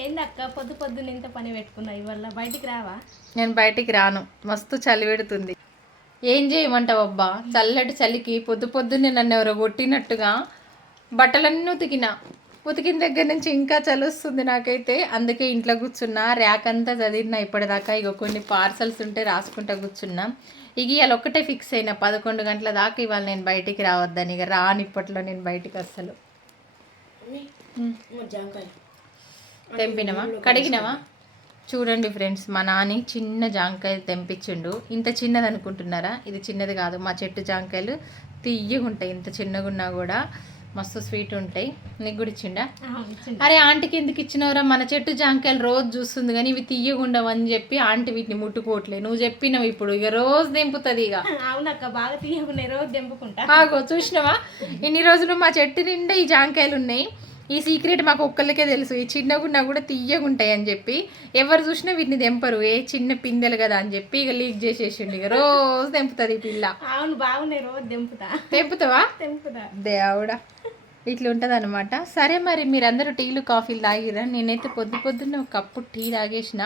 ఏందక్క పొద్దున్న ఇంత పని పెట్టుకున్నా ఇవాళ బయటికి రావా? నేను బయటికి రాను, మస్తు చలి పెడుతుంది. ఏం చేయమంటావు అబ్బా, చల్లటి చలికి పొద్దున్నే నన్ను ఎవరో కొట్టినట్టుగా బట్టలన్నీ ఉతికిన దగ్గర నుంచి ఇంకా చలి వస్తుంది నాకైతే. అందుకే ఇంట్లో కూర్చున్నా, ర్యాక్ అంతా చదివినా ఇప్పటిదాకా. ఇక కొన్ని పార్సల్స్ ఉంటే రాసుకుంటా కూర్చున్నా. ఇక ఇవాళ ఒక్కటే ఫిక్స్ అయినా 11 గంటల దాకా ఇవాళ నేను బయటికి రావద్దని. ఇక రాని ఇప్పట్లో నేను బయటికి అస్సలు. తెంపినవా, కడిగినవా? చూడండి ఫ్రెండ్స్, మా నాని చిన్న జాంకాయలు తెంపించిండు. ఇంత చిన్నది అనుకుంటున్నారా? ఇది చిన్నది కాదు, మా చెట్టు జాంకాయలు తియ్యగా ఉంటాయి. ఇంత చిన్నగా ఉన్నా కూడా మస్తు స్వీట్ ఉంటాయి. నీకు కూడా ఇచ్చిండా? అరే ఆంటీకి ఎందుకు ఇచ్చినవరా? మన చెట్టు జాంకాయలు రోజు చూస్తుంది కానీ ఇవి తియ్యగా ఉండవు అని చెప్పి ఆంటీ వీటిని ముట్టుకోవట్లే. నువ్వు చెప్పినవు ఇప్పుడు, ఇక రోజు తెంపుతుంది. ఇక అవునక్క, బాగా తీయకున్నాయి, రోజు తెంపుకుంటా. ఆగో చూసినవా, ఇన్ని రోజులు మా చెట్టు నిండా ఈ జాంకాయలు ఉన్నాయి. ఈ సీక్రెట్ మాకు ఒక్కళ్ళకే తెలుసు. ఈ చిన్నగున్నా కూడా తీయగా ఉంటాయి అని చెప్పి ఎవరు చూసినా వీటిని తెంపరు. ఏ చిన్న పిందెలు కదా అని చెప్పి ఇక లీక్ చేసేసిండు. ఇక రోజు తెంపుతుంది ఈ పిల్ల. అవును, బాగున్నాయి, రోజు తెంపుతావా? తెంపుతా. దేవుడా, ఇట్లా ఉంటుంది అనమాట. సరే మరి మీరందరూ టీలు కాఫీలు తాగిరా? నేనైతే పొద్దున్నే ఒక కప్పు టీ తాగేసిన.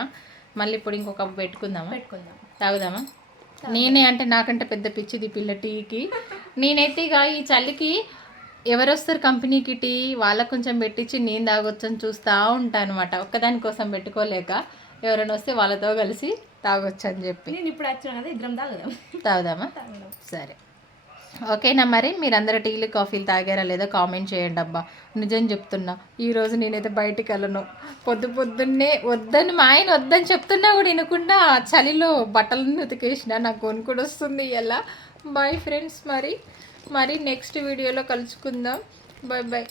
మళ్ళీ ఇప్పుడు ఇంకో కప్పు పెట్టుకుందామా? తాగుదామా? నేనే అంటే నాకంటే పెద్ద పిచ్చిది పిల్ల టీకి. నేనైతే ఇక ఈ చలికి ఎవరు వస్తారు కంపెనీకి టీ, వాళ్ళకు కొంచెం పెట్టించి నేను తాగొచ్చని చూస్తూ ఉంటాను అనమాట. ఒక్కదాని కోసం పెట్టుకోలేక ఎవరైనా వస్తే వాళ్ళతో కలిసి తాగొచ్చు అని చెప్పి. నేను ఇప్పుడు వచ్చాను కదా, ఇద్దరం తాగుదామా? సరే, ఓకేనా? మరి మీరందరూ టీలు కాఫీలు తాగారా లేదా కామెంట్ చేయండి అబ్బా. నిజం చెప్తున్నా, ఈరోజు నేనైతే బయటికి వెళ్ళను. పొద్దున్నే వద్దని మా ఆయన వద్దని చెప్తున్నా కూడా వినకుండా చలిలో బట్టలను ఉతికేసిన. నాకు కొనుక్కొని వస్తుంది ఇలా. బాయ్ ఫ్రెండ్స్, మరి నెక్స్ట్ వీడియోలో కలుసుకుందాం. Bye bye.